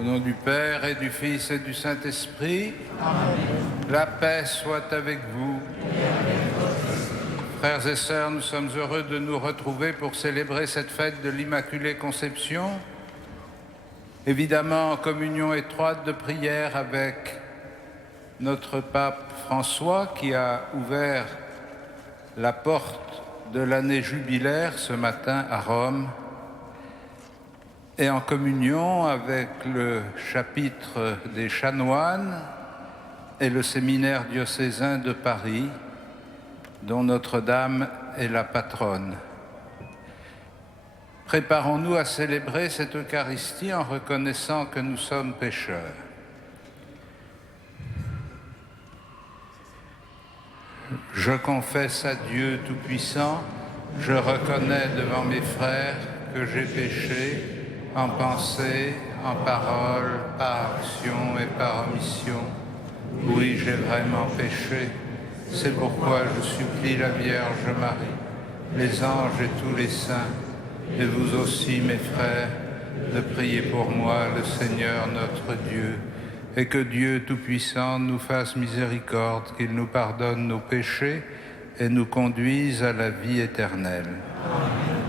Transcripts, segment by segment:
Au nom du Père et du Fils et du Saint-Esprit, la paix soit avec vous. Frères et sœurs, nous sommes heureux de nous retrouver pour célébrer cette fête de l'Immaculée Conception, évidemment en communion étroite de prière avec notre pape François qui a ouvert la porte de l'année jubilaire ce matin à Rome, et en communion avec le chapitre des chanoines et le séminaire diocésain de Paris, dont Notre-Dame est la patronne. Préparons-nous à célébrer cette Eucharistie en reconnaissant que nous sommes pécheurs. Je confesse à Dieu Tout-Puissant, je reconnais devant mes frères que j'ai péché en pensée, en parole, par action et par omission. Oui, j'ai vraiment péché. C'est pourquoi je supplie la Vierge Marie, les anges et tous les saints, et vous aussi, mes frères, de prier pour moi, le Seigneur notre Dieu, et que Dieu Tout-Puissant nous fasse miséricorde, qu'il nous pardonne nos péchés et nous conduise à la vie éternelle. Amen.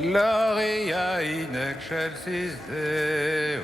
Gloria in excelsis Deo.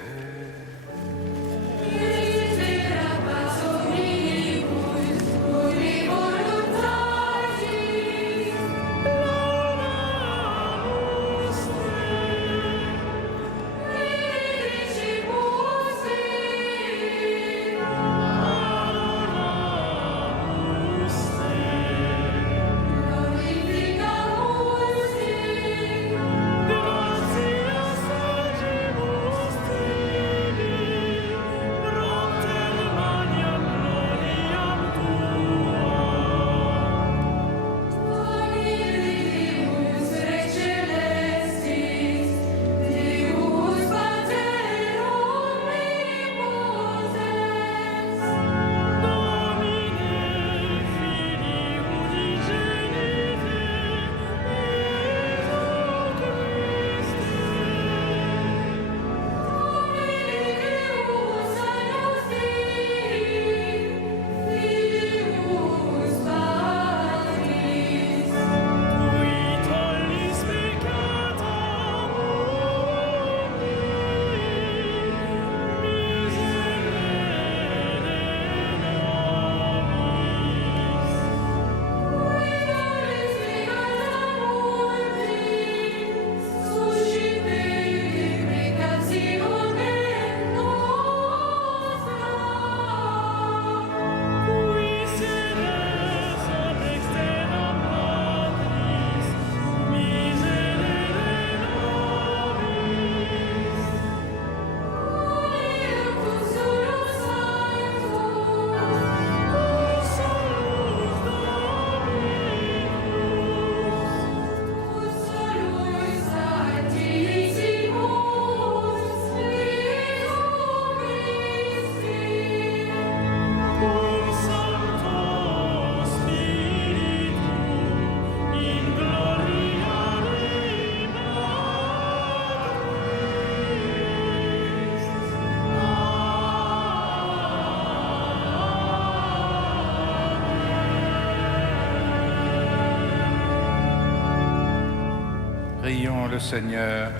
Prions le Seigneur.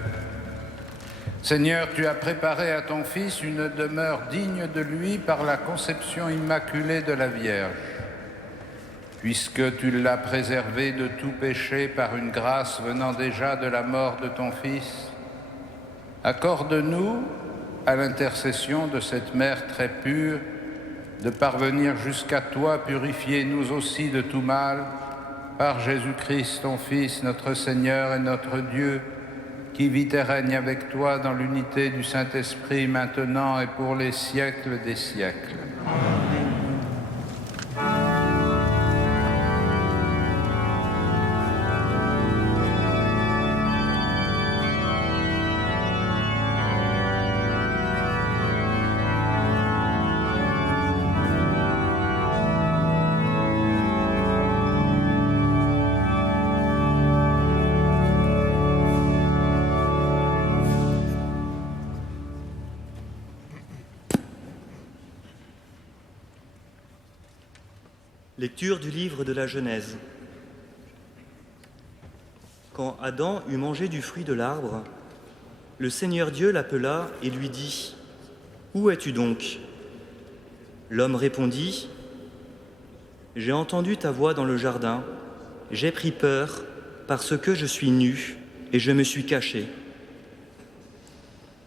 Seigneur, tu as préparé à ton Fils une demeure digne de lui par la conception immaculée de la Vierge. Puisque tu l'as préservé de tout péché par une grâce venant déjà de la mort de ton Fils, accorde-nous, à l'intercession de cette Mère très pure, de parvenir jusqu'à toi, purifier nous aussi de tout mal, par Jésus-Christ, ton Fils, notre Seigneur et notre Dieu, qui vit et règne avec toi dans l'unité du Saint-Esprit, maintenant et pour les siècles des siècles. Lecture du livre de la Genèse. Quand Adam eut mangé du fruit de l'arbre, le Seigneur Dieu l'appela et lui dit : « Où es-tu donc » L'homme répondit : « J'ai entendu ta voix dans le jardin, j'ai pris peur parce que je suis nu et je me suis caché. »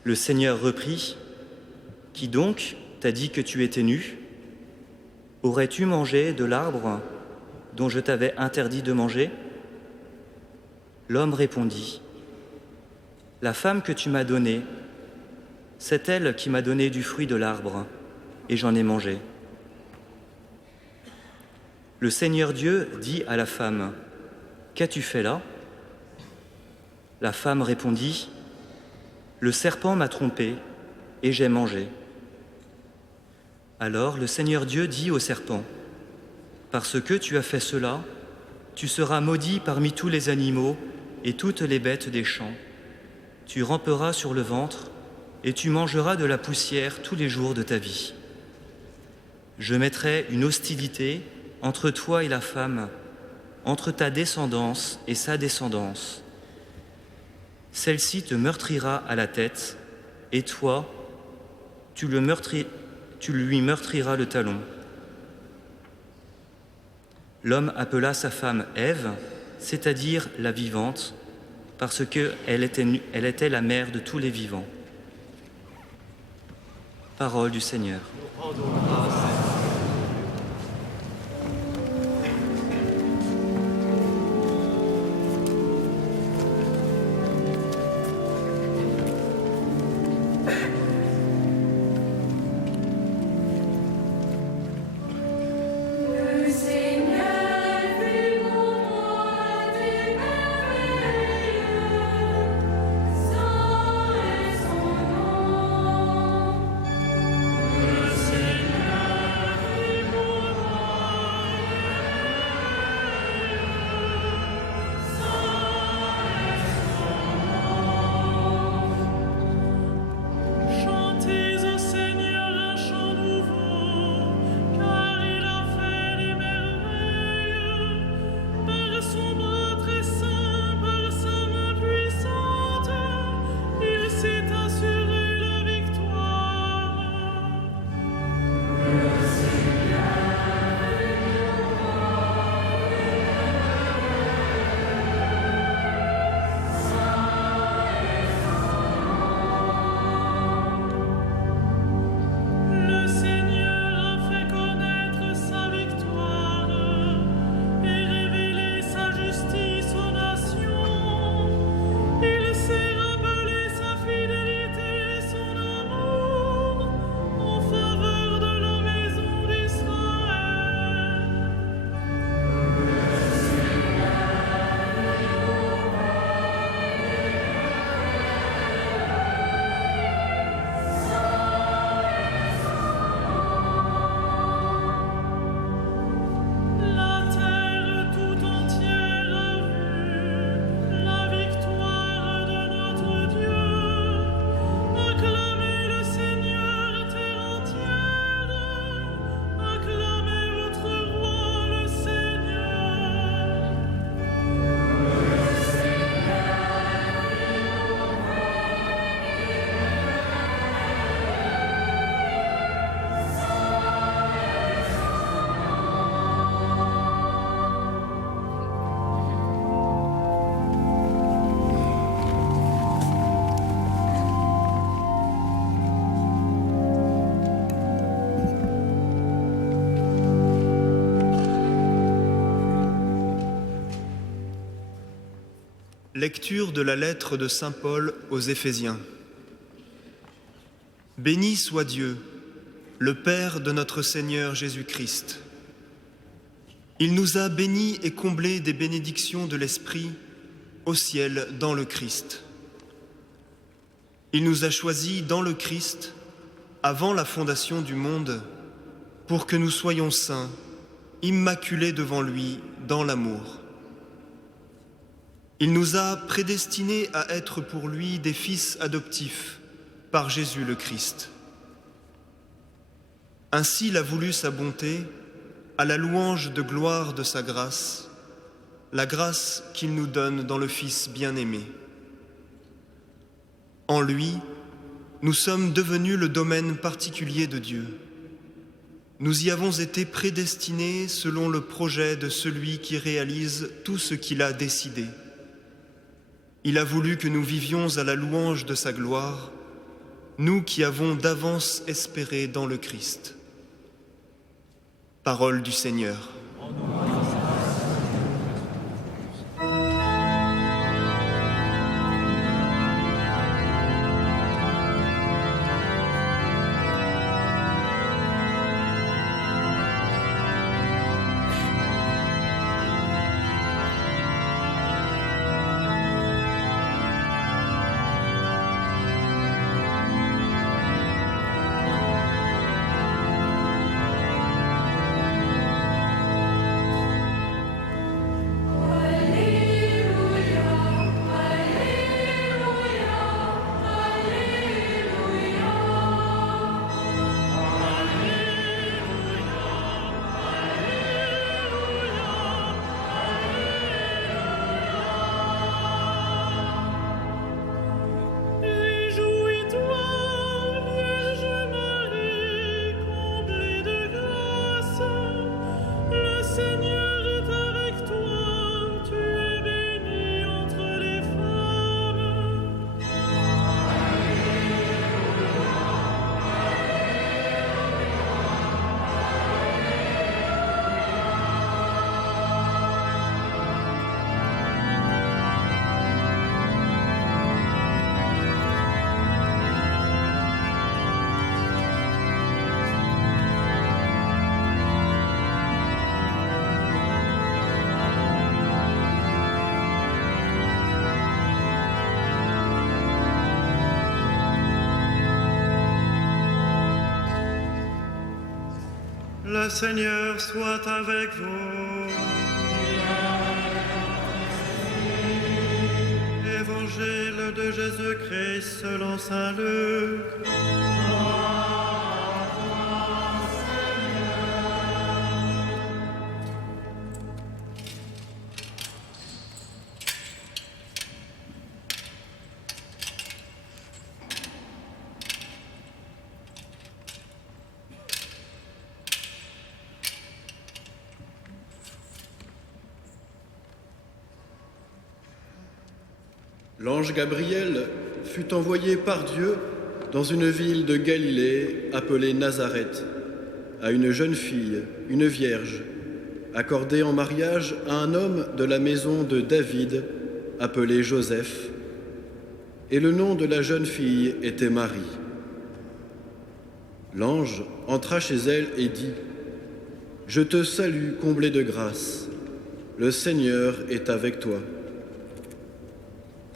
Le Seigneur reprit : « Qui donc t'a dit que tu étais nu ? Aurais-tu mangé de l'arbre dont je t'avais interdit de manger ?» L'homme répondit : « La femme que tu m'as donnée, c'est elle qui m'a donné du fruit de l'arbre, et j'en ai mangé. » Le Seigneur Dieu dit à la femme : « Qu'as-tu fait là ?» La femme répondit : « Le serpent m'a trompée, et j'ai mangé. » Alors le Seigneur Dieu dit au serpent : « Parce que tu as fait cela, tu seras maudit parmi tous les animaux et toutes les bêtes des champs. Tu ramperas sur le ventre et tu mangeras de la poussière tous les jours de ta vie. Je mettrai une hostilité entre toi et la femme, entre ta descendance et sa descendance. Celle-ci te meurtrira à la tête, et toi, tu lui meurtriras le talon. » L'homme appela sa femme Ève, c'est-à-dire la vivante, parce qu'elle était la mère de tous les vivants. Parole du Seigneur. Lecture de la lettre de saint Paul aux Éphésiens. Béni soit Dieu, le Père de notre Seigneur Jésus-Christ. Il nous a bénis et comblés des bénédictions de l'Esprit au ciel dans le Christ. Il nous a choisis dans le Christ, avant la fondation du monde, pour que nous soyons saints, immaculés devant lui dans l'amour. Il nous a prédestinés à être pour lui des fils adoptifs par Jésus le Christ. Ainsi il a voulu sa bonté, à la louange de gloire de sa grâce, la grâce qu'il nous donne dans le Fils bien-aimé. En lui, nous sommes devenus le domaine particulier de Dieu. Nous y avons été prédestinés selon le projet de celui qui réalise tout ce qu'il a décidé. Il a voulu que nous vivions à la louange de sa gloire, nous qui avons d'avance espéré dans le Christ. Parole du Seigneur. Le Seigneur soit avec vous. Évangile de Jésus-Christ selon saint Luc. L'ange Gabriel fut envoyé par Dieu dans une ville de Galilée appelée Nazareth, à une jeune fille, une vierge, accordée en mariage à un homme de la maison de David, appelé Joseph, et le nom de la jeune fille était Marie. L'ange entra chez elle et dit : « Je te salue, comblée de grâce, le Seigneur est avec toi. »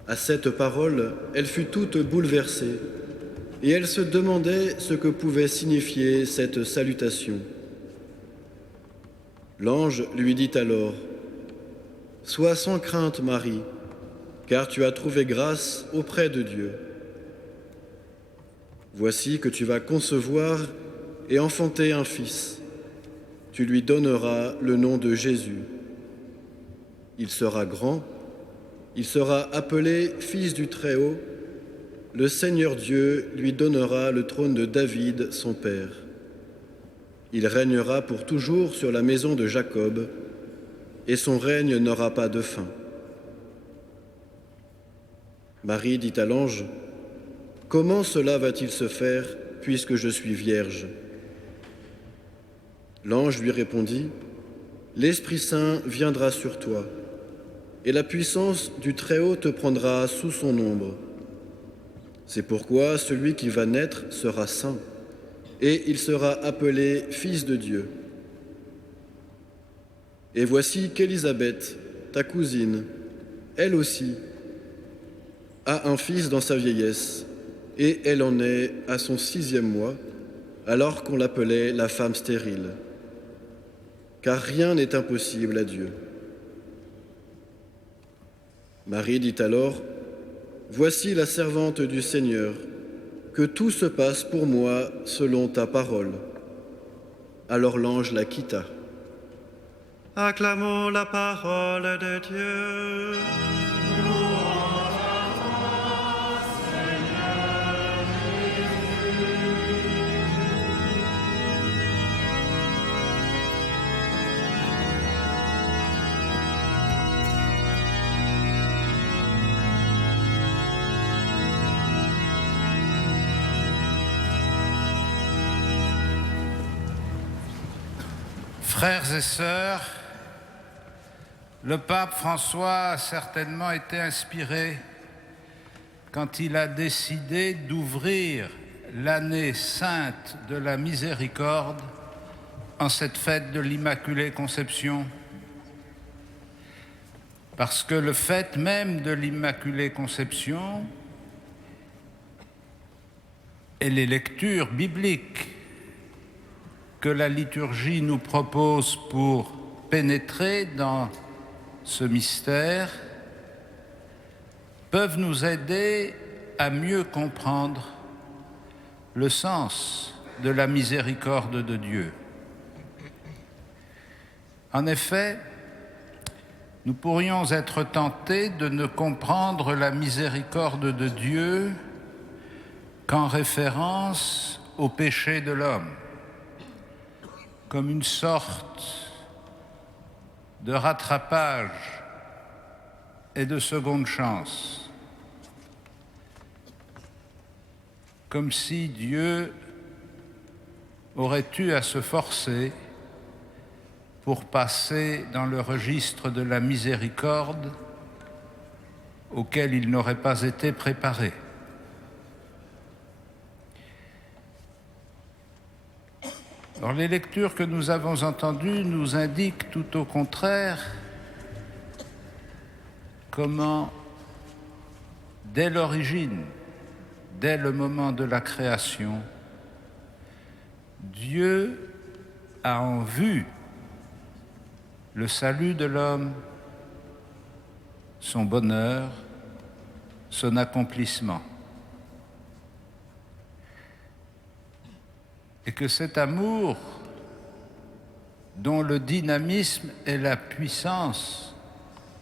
À cette parole, elle fut toute bouleversée, et elle se demandait ce que pouvait signifier cette salutation. L'ange lui dit alors : « Sois sans crainte, Marie, car tu as trouvé grâce auprès de Dieu. Voici que tu vas concevoir et enfanter un fils. Tu lui donneras le nom de Jésus. Il sera grand. Il sera appelé Fils du Très-Haut. Le Seigneur Dieu lui donnera le trône de David, son père. Il régnera pour toujours sur la maison de Jacob, et son règne n'aura pas de fin. » Marie dit à l'ange : « Comment cela va-t-il se faire, puisque je suis vierge ? » L'ange lui répondit : « L'Esprit Saint viendra sur toi. et la puissance du Très-Haut te prendra sous son ombre. C'est pourquoi celui qui va naître sera saint, et il sera appelé Fils de Dieu. Et voici qu'Élisabeth, ta cousine, elle aussi, a un fils dans sa vieillesse, et elle en est à son 6e mois, alors qu'on l'appelait la femme stérile. Car rien n'est impossible à Dieu. Marie dit alors, « Voici la servante du Seigneur, que tout se passe pour moi selon ta parole. » Alors l'ange la quitta. Acclamons la parole de Dieu. Frères et sœurs, le pape François a certainement été inspiré quand il a décidé d'ouvrir l'année sainte de la miséricorde en cette fête de l'Immaculée Conception. Parce que le fait même de l'Immaculée Conception et les lectures bibliques que la liturgie nous propose pour pénétrer dans ce mystère peuvent nous aider à mieux comprendre le sens de la miséricorde de Dieu. En effet, nous pourrions être tentés de ne comprendre la miséricorde de Dieu qu'en référence au péché de l'homme, comme une sorte de rattrapage et de seconde chance, comme si Dieu aurait eu à se forcer pour passer dans le registre de la miséricorde auquel il n'aurait pas été préparé. Alors, les lectures que nous avons entendues nous indiquent tout au contraire comment, dès l'origine, dès le moment de la création, Dieu a en vue le salut de l'homme, son bonheur, son accomplissement. Et que cet amour, dont le dynamisme et la puissance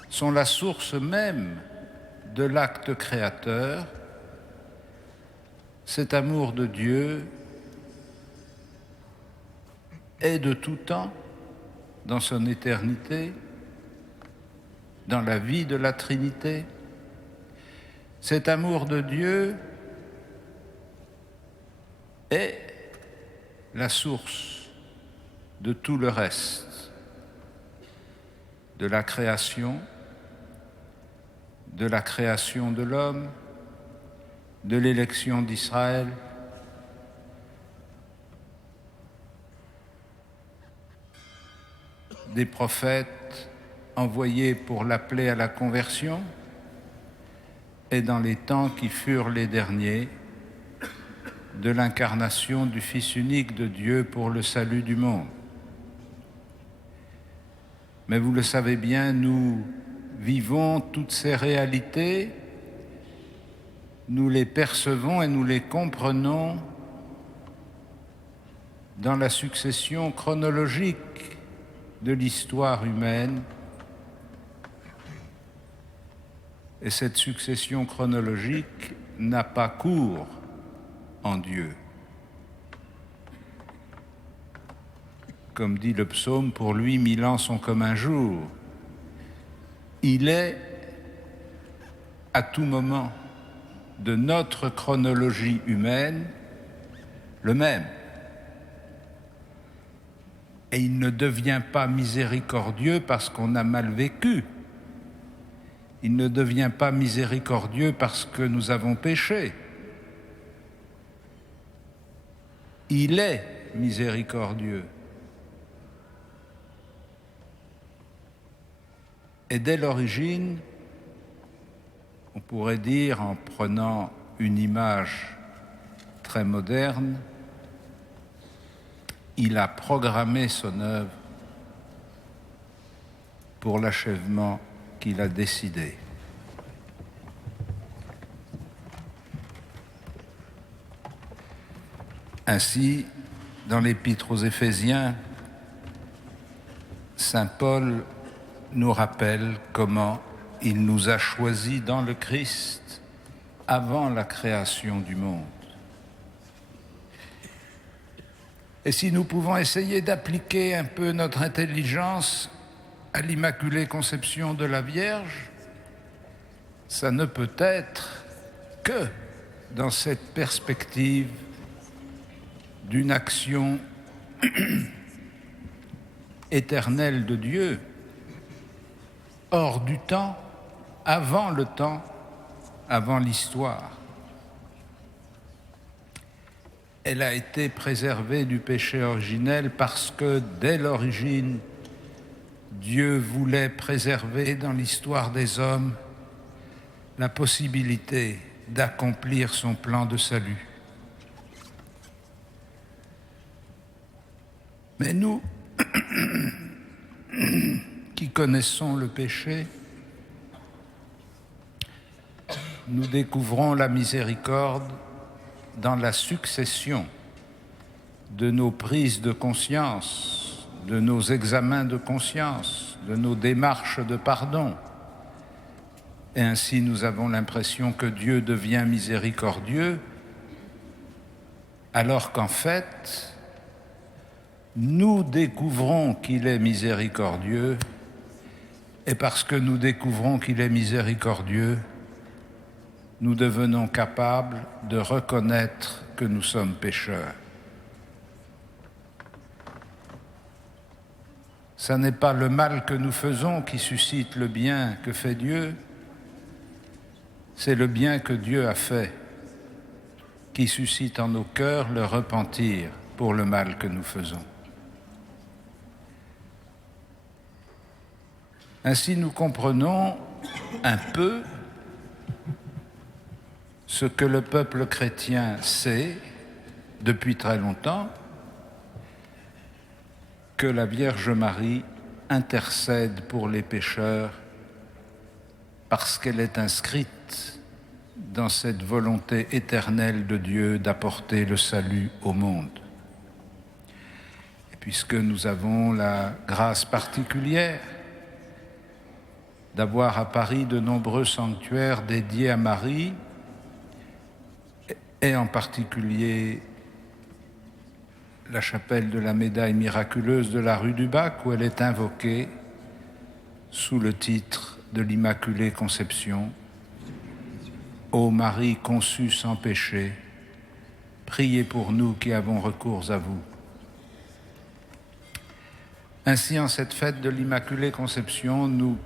sont la source même de l'acte créateur, cet amour de Dieu est de tout temps, dans son éternité, dans la vie de la Trinité. Cet amour de Dieu est la source de tout le reste, de la création de l'homme, de l'élection d'Israël, des prophètes envoyés pour l'appeler à la conversion, et dans les temps qui furent les derniers, de l'incarnation du Fils unique de Dieu pour le salut du monde. Mais vous le savez bien, nous vivons toutes ces réalités, nous les percevons et nous les comprenons dans la succession chronologique de l'histoire humaine. Et cette succession chronologique n'a pas cours en Dieu. Comme dit le psaume, pour lui, 1000 ans sont comme un jour. Il est, à tout moment de notre chronologie humaine, le même. Et il ne devient pas miséricordieux parce qu'on a mal vécu Il ne devient pas miséricordieux parce que nous avons péché. Il est miséricordieux. Et dès l'origine, on pourrait dire, en prenant une image très moderne, il a programmé son œuvre pour l'achèvement qu'il a décidé. Ainsi, dans l'Épître aux Éphésiens, saint Paul nous rappelle comment il nous a choisis dans le Christ avant la création du monde. Et si nous pouvons essayer d'appliquer un peu notre intelligence à l'Immaculée Conception de la Vierge, ça ne peut être que dans cette perspective d'une action éternelle de Dieu, hors du temps, avant l'histoire. Elle a été préservée du péché originel parce que, dès l'origine, Dieu voulait préserver dans l'histoire des hommes la possibilité d'accomplir son plan de salut. Mais nous, qui connaissons le péché, nous découvrons la miséricorde dans la succession de nos prises de conscience, de nos examens de conscience, de nos démarches de pardon. Et ainsi nous avons l'impression que Dieu devient miséricordieux, alors qu'en fait, nous découvrons qu'il est miséricordieux, et parce que nous découvrons qu'il est miséricordieux, nous devenons capables de reconnaître que nous sommes pécheurs. Ce n'est pas le mal que nous faisons qui suscite le bien que fait Dieu, c'est le bien que Dieu a fait qui suscite en nos cœurs le repentir pour le mal que nous faisons. Ainsi, nous comprenons un peu ce que le peuple chrétien sait depuis très longtemps, que la Vierge Marie intercède pour les pécheurs parce qu'elle est inscrite dans cette volonté éternelle de Dieu d'apporter le salut au monde. Et puisque nous avons la grâce particulière d'avoir à Paris de nombreux sanctuaires dédiés à Marie, et en particulier la chapelle de la médaille miraculeuse de la rue du Bac, où elle est invoquée sous le titre de l'Immaculée Conception. Ô Marie conçue sans péché, priez pour nous qui avons recours à vous. Ainsi, en cette fête de l'Immaculée Conception, nous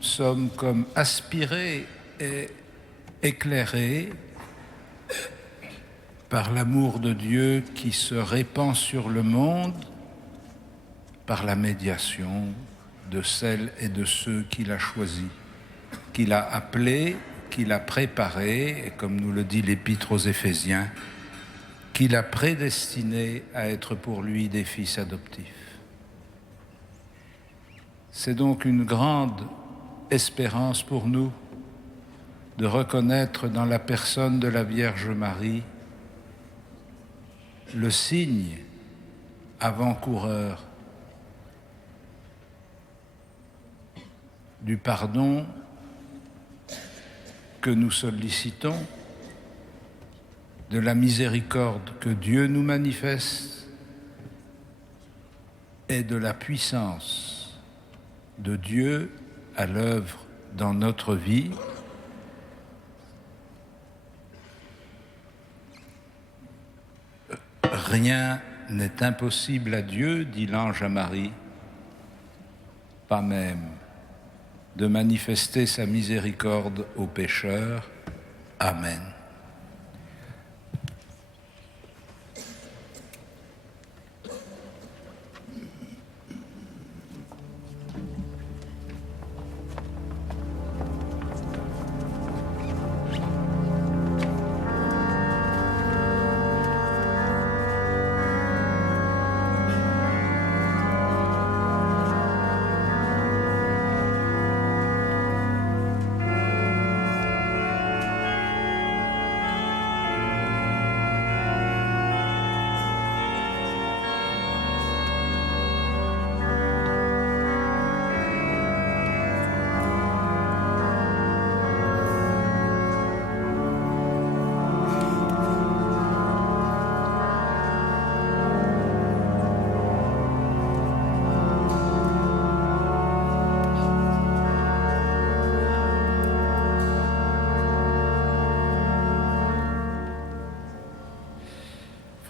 sommes comme aspirés et éclairés par l'amour de Dieu qui se répand sur le monde par la médiation de celles et de ceux qu'il a choisis, qu'il a appelés, qu'il a préparés, et comme nous le dit l'Épître aux Éphésiens, qu'il a prédestinés à être pour lui des fils adoptifs. C'est donc une grande espérance pour nous de reconnaître dans la personne de la Vierge Marie le signe avant-coureur du pardon que nous sollicitons, de la miséricorde que Dieu nous manifeste et de la puissance de Dieu à l'œuvre dans notre vie. Rien n'est impossible à Dieu, dit l'ange à Marie, pas même de manifester sa miséricorde aux pécheurs. Amen.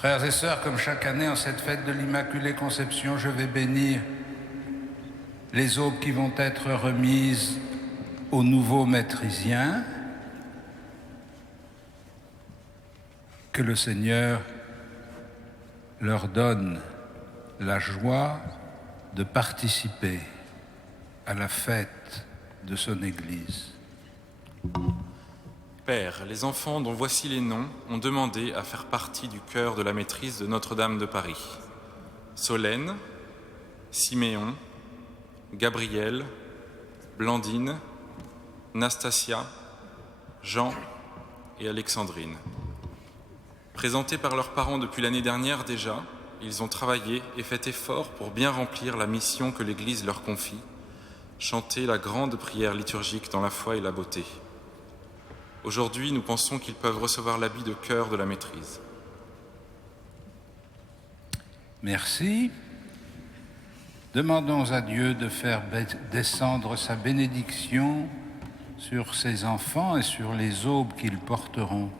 Frères et sœurs, comme chaque année en cette fête de l'Immaculée Conception, je vais bénir les aubes qui vont être remises aux nouveaux maîtrisiens. Que le Seigneur leur donne la joie de participer à la fête de son Église. Père, les enfants dont voici les noms ont demandé à faire partie du chœur de la maîtrise de Notre-Dame de Paris. Solène, Siméon, Gabriel, Blandine, Nastasia, Jean et Alexandrine. Présentés par leurs parents depuis l'année dernière déjà, ils ont travaillé et fait effort pour bien remplir la mission que l'Église leur confie, chanter la grande prière liturgique dans la foi et la beauté. Aujourd'hui, nous pensons qu'ils peuvent recevoir l'habit de chœur de la maîtrise. Merci. Demandons à Dieu de faire descendre sa bénédiction sur ses enfants et sur les aubes qu'ils porteront.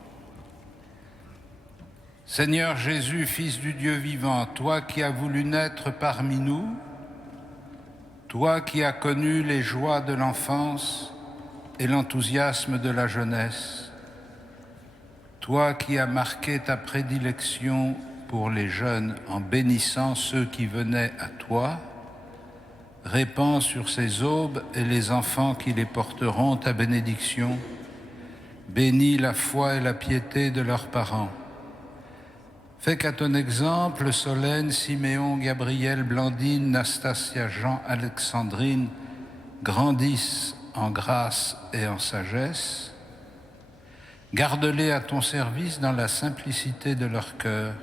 Seigneur Jésus, Fils du Dieu vivant, toi qui as voulu naître parmi nous, toi qui as connu les joies de l'enfance et l'enthousiasme de la jeunesse, toi qui as marqué ta prédilection pour les jeunes en bénissant ceux qui venaient à toi, répands sur ces aubes et les enfants qui les porteront ta bénédiction, bénis la foi et la piété de leurs parents. Fais qu'à ton exemple, Solène, Siméon, Gabriel, Blandine, Nastasia, Jean, Alexandrine grandissent en grâce et en sagesse. Garde-les à ton service dans la simplicité de leur cœur,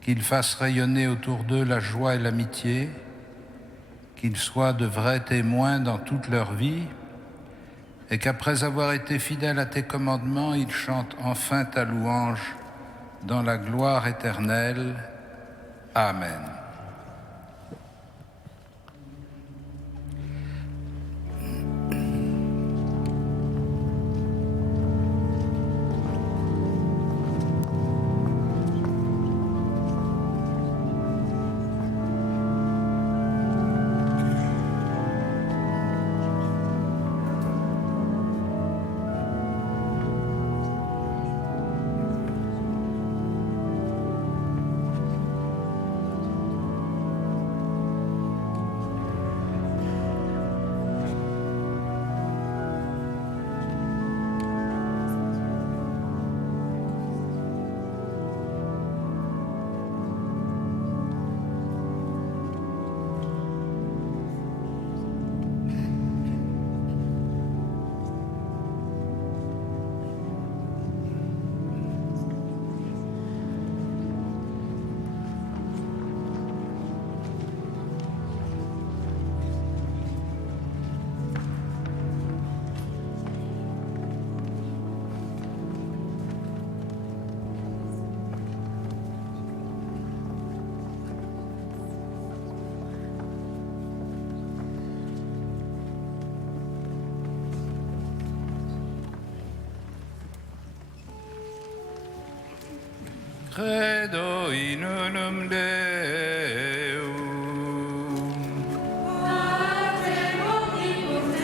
qu'ils fassent rayonner autour d'eux la joie et l'amitié, qu'ils soient de vrais témoins dans toute leur vie, et qu'après avoir été fidèles à tes commandements, ils chantent enfin ta louange dans la gloire éternelle. Amen. Credo in unum Deum. Pater omnibus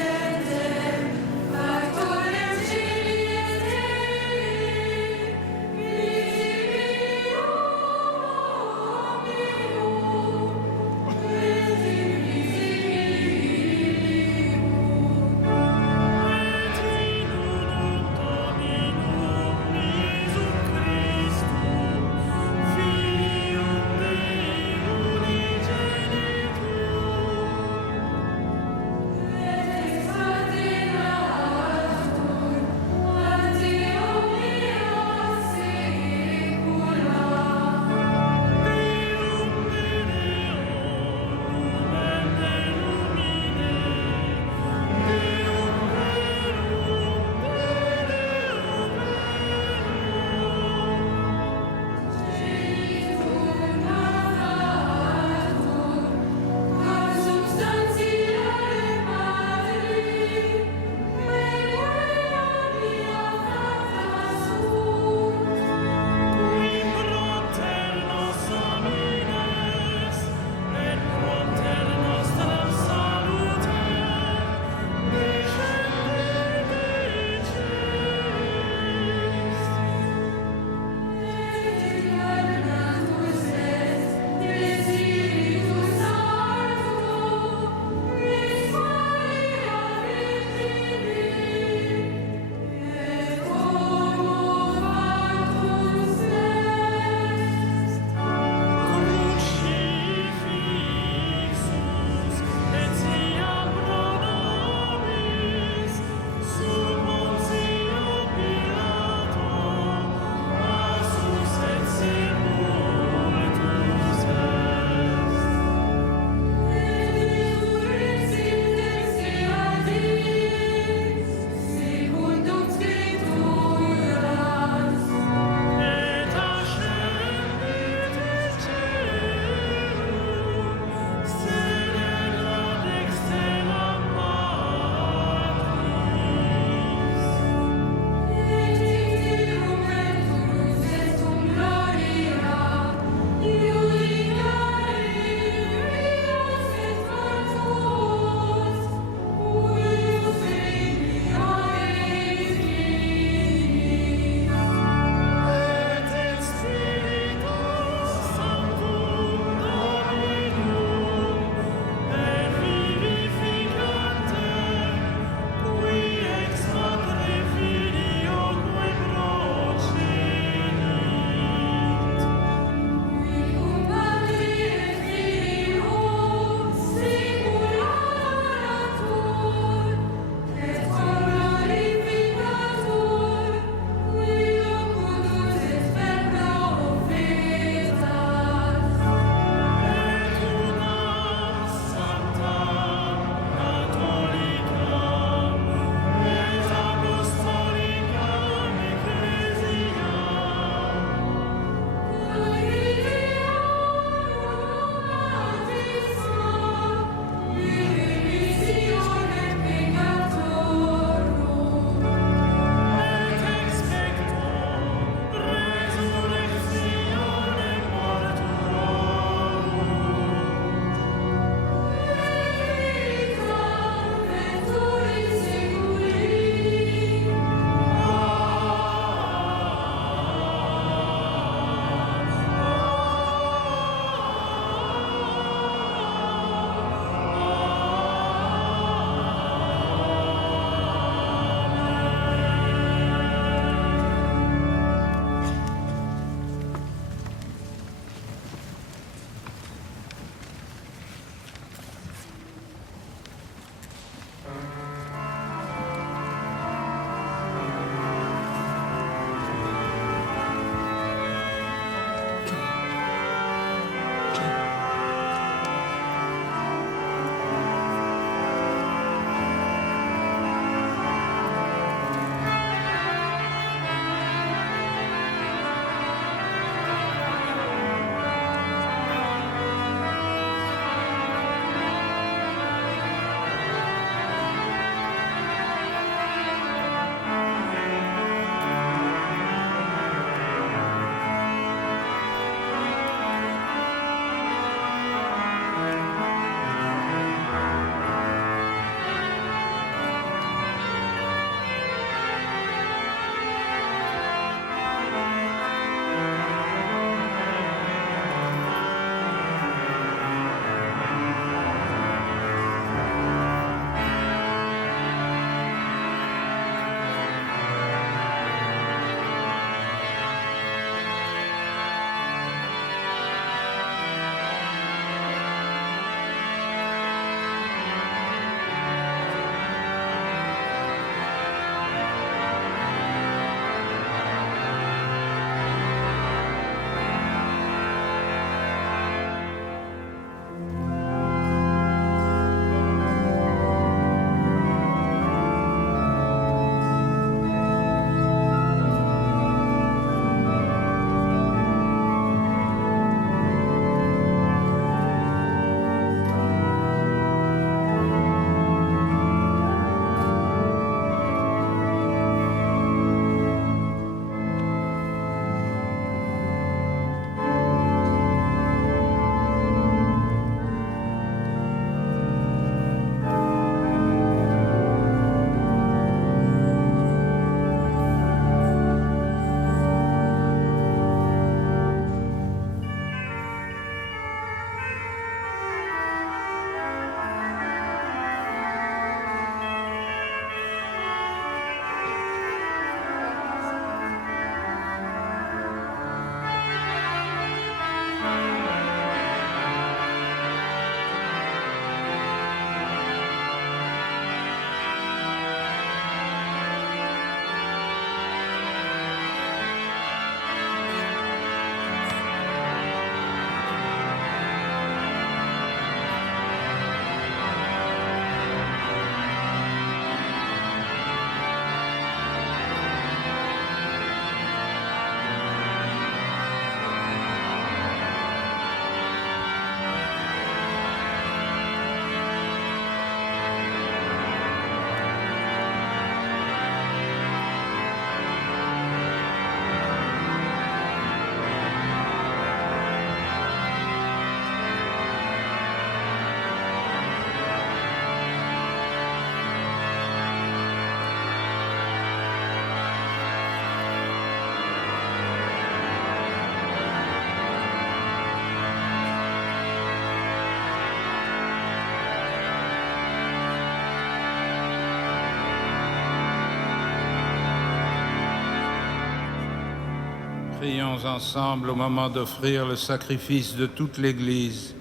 Prions ensemble au moment d'offrir le sacrifice de toute l'Église.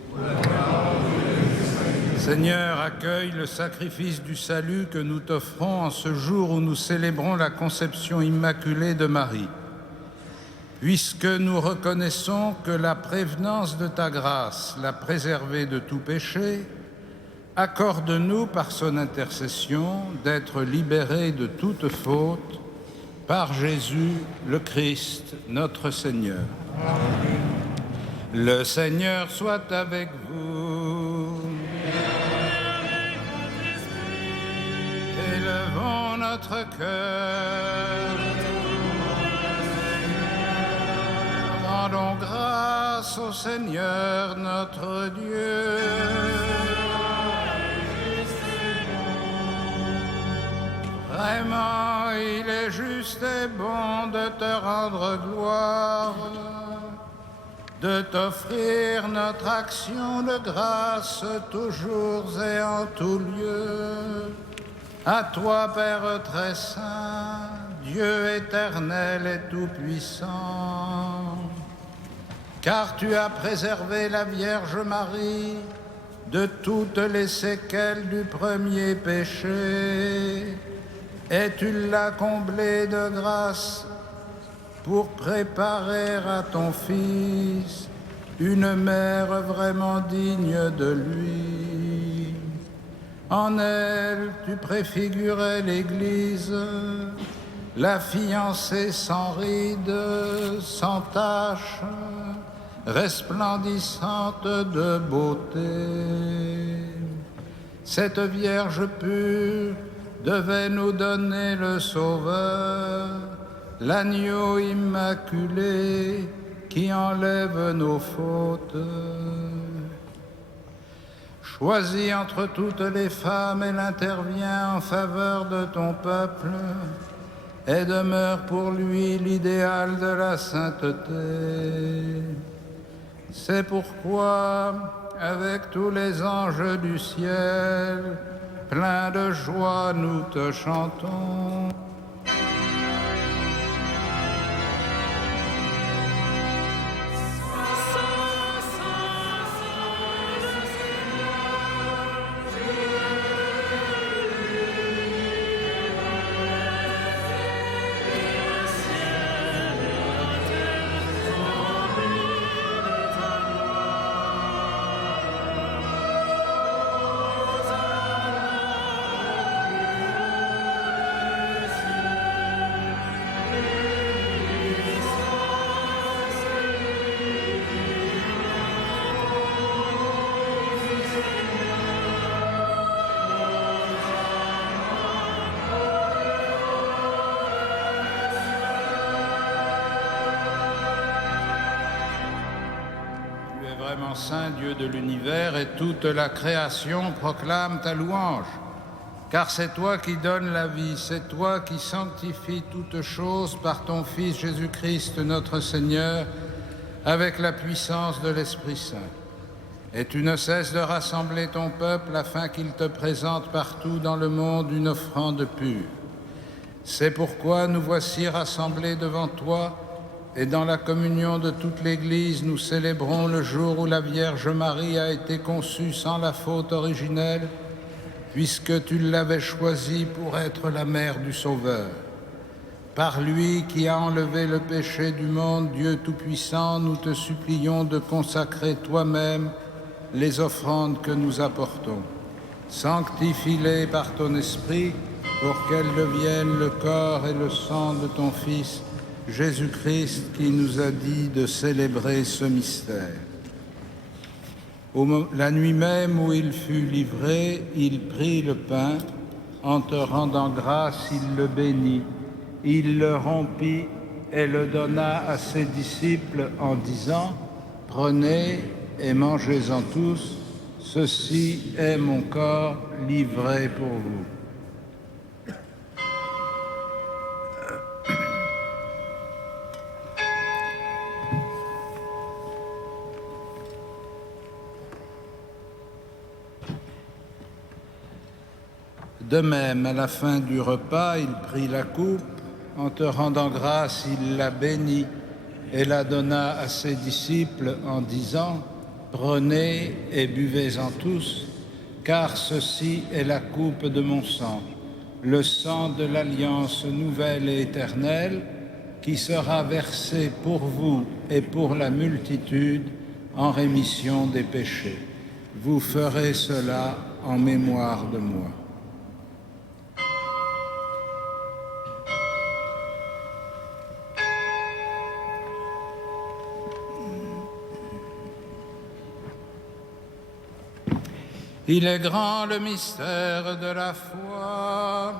Seigneur, accueille le sacrifice du salut que nous t'offrons en ce jour où nous célébrons la conception immaculée de Marie. Puisque nous reconnaissons que la prévenance de ta grâce l'a préservée de tout péché, accorde-nous par son intercession d'être libérés de toute faute par Jésus le Christ, notre Seigneur. Amen. Le Seigneur soit avec vous. Élevons notre cœur. Rendons grâce au Seigneur notre Dieu. Vraiment, il est juste et bon de te rendre gloire, de t'offrir notre action de grâce toujours et en tout lieu. À toi, Père très saint, Dieu éternel et tout-puissant, car tu as préservé la Vierge Marie de toutes les séquelles du premier péché, et tu l'as comblée de grâce pour préparer à ton Fils une mère vraiment digne de lui. En elle, tu préfigurais l'Église, la fiancée sans rides, sans tache, resplendissante de beauté. Cette Vierge pure devait nous donner le Sauveur, l'agneau immaculé qui enlève nos fautes. Choisie entre toutes les femmes, elle intervient en faveur de ton peuple et demeure pour lui l'idéal de la sainteté. C'est pourquoi, avec tous les anges du ciel, pleins de joie, nous te chantons. Saint Dieu de l'univers, et toute la création proclame ta louange. Car c'est toi qui donnes la vie, c'est toi qui sanctifies toutes choses par ton Fils Jésus-Christ notre Seigneur, avec la puissance de l'Esprit Saint. Et tu ne cesses de rassembler ton peuple afin qu'il te présente partout dans le monde une offrande pure. C'est pourquoi nous voici rassemblés devant toi, et dans la communion de toute l'Église, nous célébrons le jour où la Vierge Marie a été conçue sans la faute originelle, puisque tu l'avais choisie pour être la mère du Sauveur. Par lui qui a enlevé le péché du monde, Dieu Tout-Puissant, nous te supplions de consacrer toi-même les offrandes que nous apportons. Sanctifie-les par ton Esprit, pour qu'elles deviennent le corps et le sang de ton Fils, Jésus-Christ, qui nous a dit de célébrer ce mystère. La nuit même où il fut livré, il prit le pain, en te rendant grâce, il le bénit, il le rompit et le donna à ses disciples en disant : « Prenez et mangez-en tous, ceci est mon corps livré pour vous. » De même, à la fin du repas, il prit la coupe, en te rendant grâce, il la bénit, et la donna à ses disciples en disant, « Prenez et buvez-en tous, car ceci est la coupe de mon sang, le sang de l'alliance nouvelle et éternelle, qui sera versé pour vous et pour la multitude en rémission des péchés. Vous ferez cela en mémoire de moi. » Il est grand le mystère de la foi.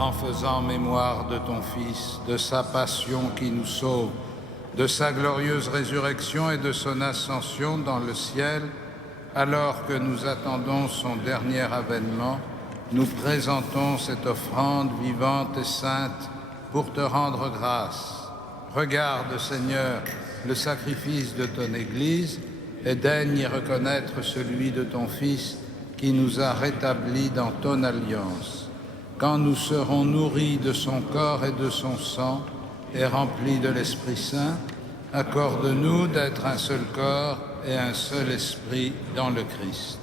En faisant mémoire de ton Fils, de sa passion qui nous sauve, de sa glorieuse résurrection et de son ascension dans le ciel, alors que nous attendons son dernier avènement, nous présentons cette offrande vivante et sainte pour te rendre grâce. Regarde, Seigneur, le sacrifice de ton Église et daigne y reconnaître celui de ton Fils qui nous a rétablis dans ton alliance. Quand nous serons nourris de son corps et de son sang et remplis de l'Esprit Saint, accorde-nous d'être un seul corps et un seul esprit dans le Christ.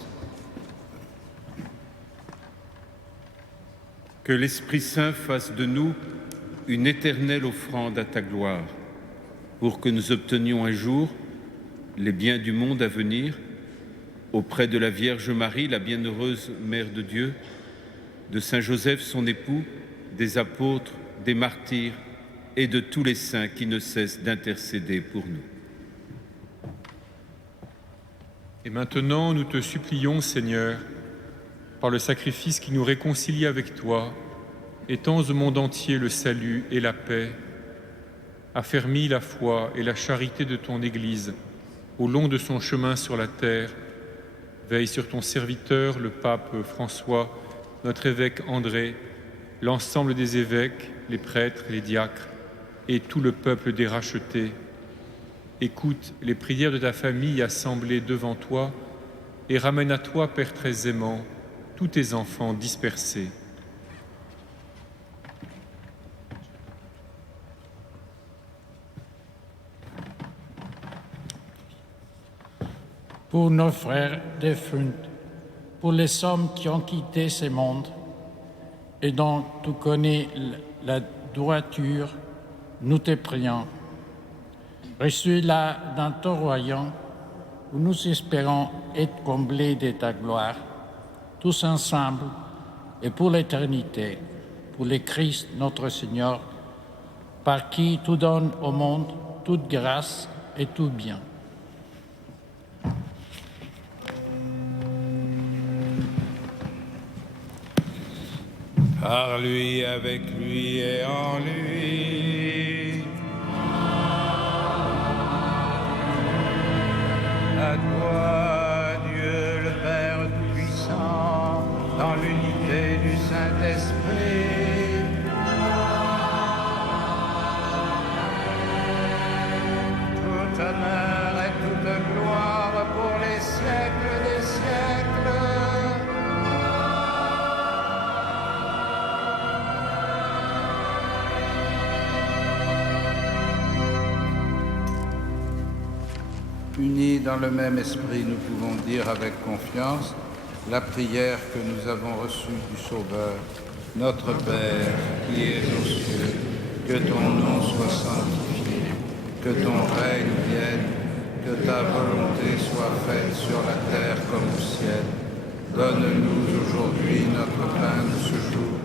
Que l'Esprit Saint fasse de nous une éternelle offrande à ta gloire, pour que nous obtenions un jour les biens du monde à venir, auprès de la Vierge Marie, la bienheureuse Mère de Dieu, de Saint Joseph, son époux, des apôtres, des martyrs et de tous les saints qui ne cessent d'intercéder pour nous. Et maintenant, nous te supplions, Seigneur, par le sacrifice qui nous réconcilie avec toi, étends au monde entier le salut et la paix, affermis la foi et la charité de ton Église au long de son chemin sur la terre, veille sur ton serviteur, le pape François, notre évêque André, l'ensemble des évêques, les prêtres, les diacres et tout le peuple des rachetés. Écoute les prières de ta famille assemblée devant toi et ramène à toi, Père très aimant, tous tes enfants dispersés. Pour nos frères défunts, pour les hommes qui ont quitté ce monde et dont tu connais la droiture, nous te prions. Reçois-la dans ton royaume où nous espérons être comblés de ta gloire, tous ensemble et pour l'éternité, pour le Christ notre Seigneur, par qui tu donnes au monde toute grâce et tout bien. Par lui, avec lui et en lui. À toi, Dieu le Père Tout-Puissant, dans l'unité du Saint-Esprit. Tout honneur et toute gloire pour les siècles des siècles. Unis dans le même esprit, nous pouvons dire avec confiance la prière que nous avons reçue du Sauveur. Notre Père, qui es aux cieux, que ton nom soit sanctifié, que ton règne vienne, que ta volonté soit faite sur la terre comme au ciel. Donne-nous aujourd'hui notre pain de ce jour.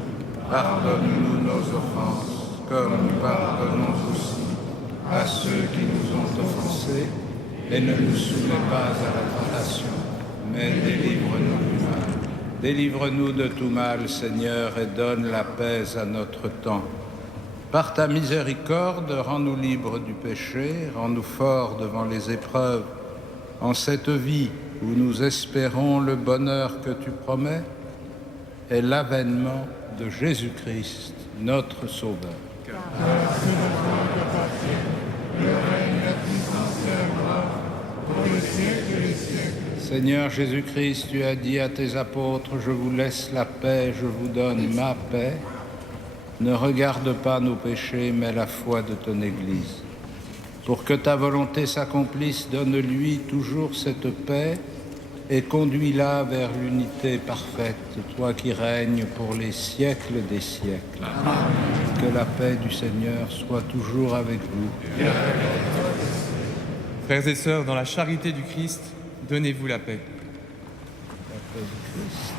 Pardonne-nous nos offenses, comme nous pardonnons aussi à ceux qui nous ont offensés. Et ne nous soumets pas à la tentation, mais délivre-nous du mal. Délivre-nous de tout mal, Seigneur, et donne la paix à notre temps. Par ta miséricorde, rends-nous libres du péché, rends-nous forts devant les épreuves. En cette vie où nous espérons le bonheur que tu promets, est l'avènement de Jésus-Christ, notre Sauveur. Seigneur Jésus-Christ, tu as dit à tes apôtres, je vous laisse la paix, je vous donne ma paix. Ne regarde pas nos péchés, mais la foi de ton Église. Pour que ta volonté s'accomplisse, donne-lui toujours cette paix et conduis-la vers l'unité parfaite, toi qui règnes pour les siècles des siècles. Amen. Que la paix du Seigneur soit toujours avec vous. Frères et sœurs, dans la charité du Christ, donnez-vous la paix. La paix du Christ.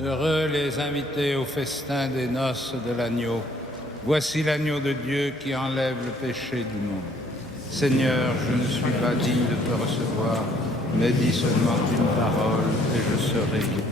Heureux les invités au festin des noces de l'agneau. Voici l'agneau de Dieu qui enlève le péché du monde. Seigneur, je ne suis pas digne de te recevoir, mais dis seulement une parole et je serai guéri.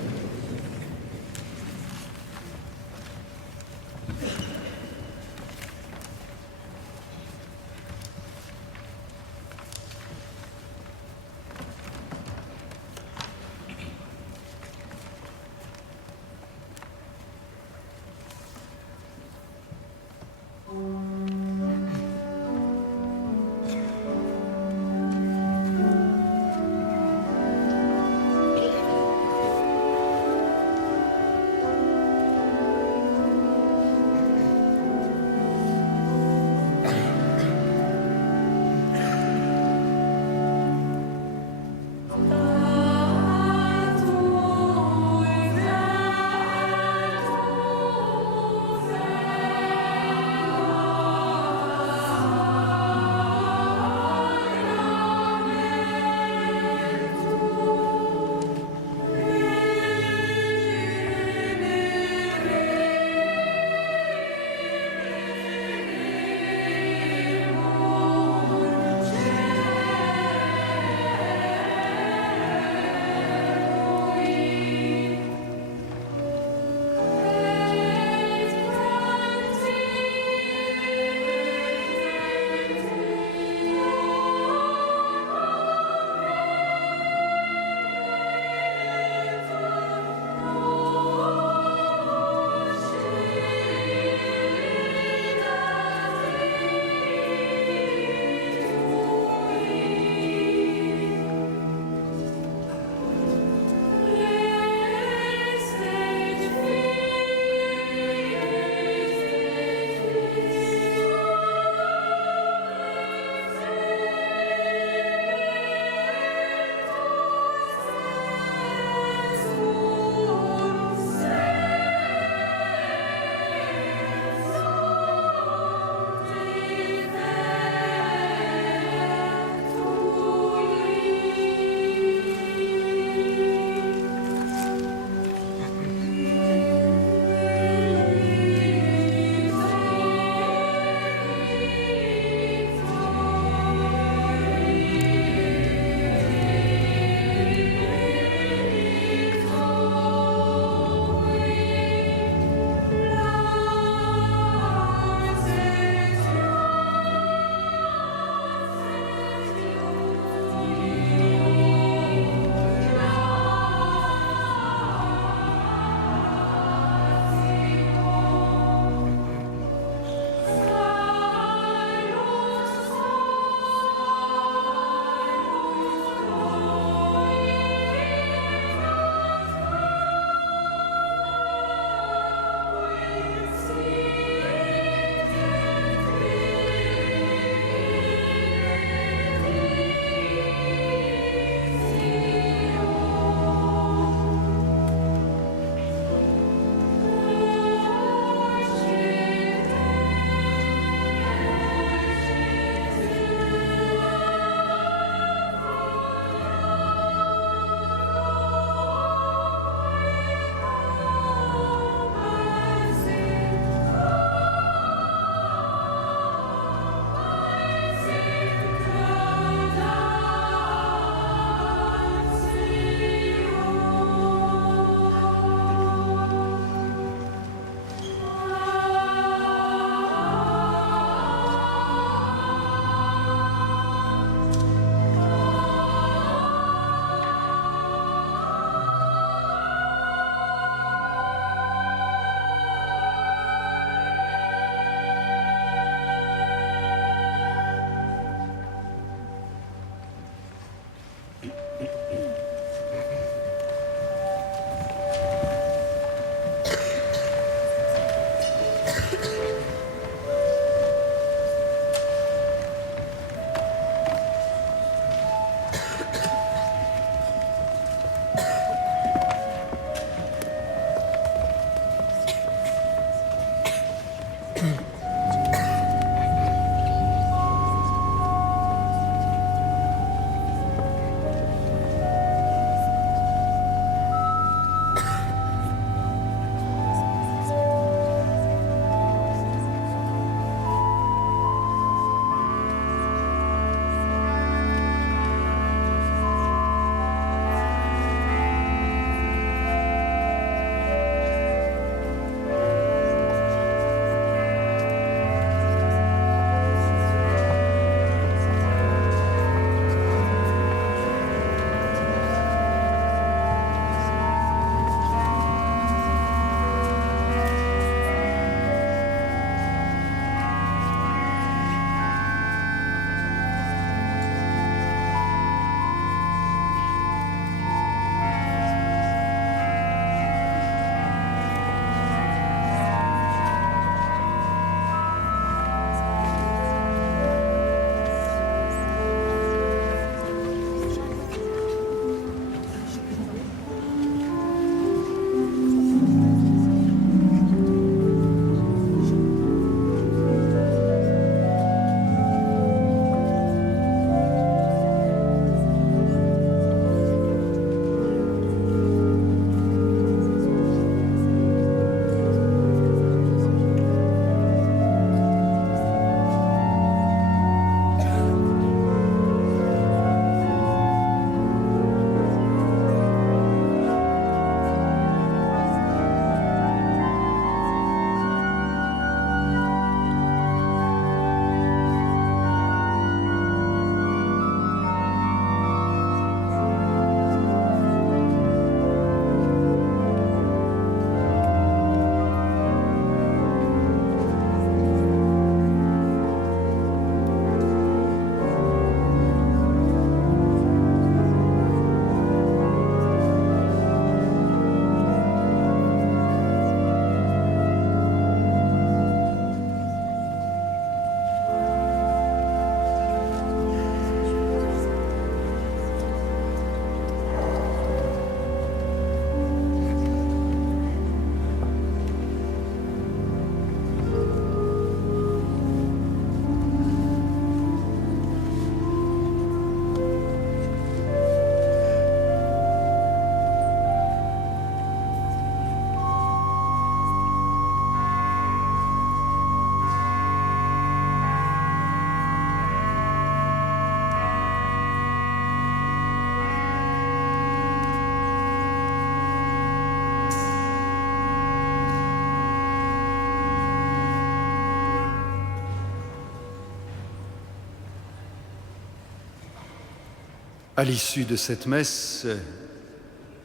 À l'issue de cette messe,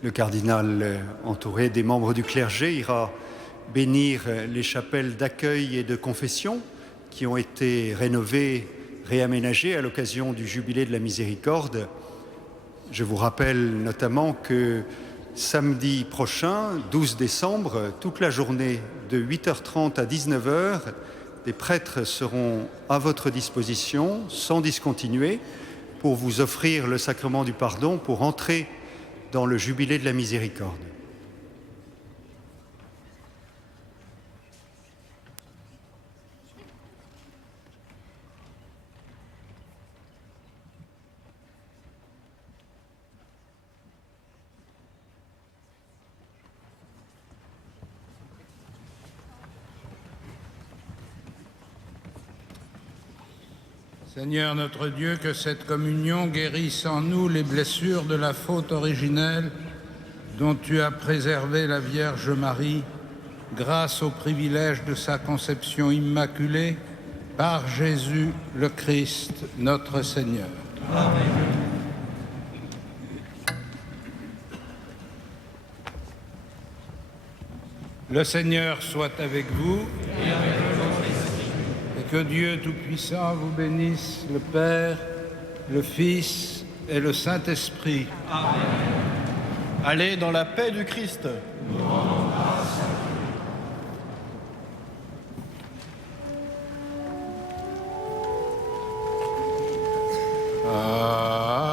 le cardinal, entouré des membres du clergé, ira bénir les chapelles d'accueil et de confession qui ont été rénovées, réaménagées à l'occasion du Jubilé de la Miséricorde. Je vous rappelle notamment que samedi prochain, 12 décembre, toute la journée de 8h30 à 19h, des prêtres seront à votre disposition, sans discontinuer, pour vous offrir le sacrement du pardon, pour entrer dans le Jubilé de la Miséricorde. Seigneur notre Dieu, que cette communion guérisse en nous les blessures de la faute originelle dont tu as préservé la Vierge Marie grâce au privilège de sa conception immaculée par Jésus le Christ, notre Seigneur. Amen. Le Seigneur soit avec vous. Que Dieu Tout-Puissant vous bénisse, le Père, le Fils et le Saint-Esprit. Amen. Allez dans la paix du Christ. Amen.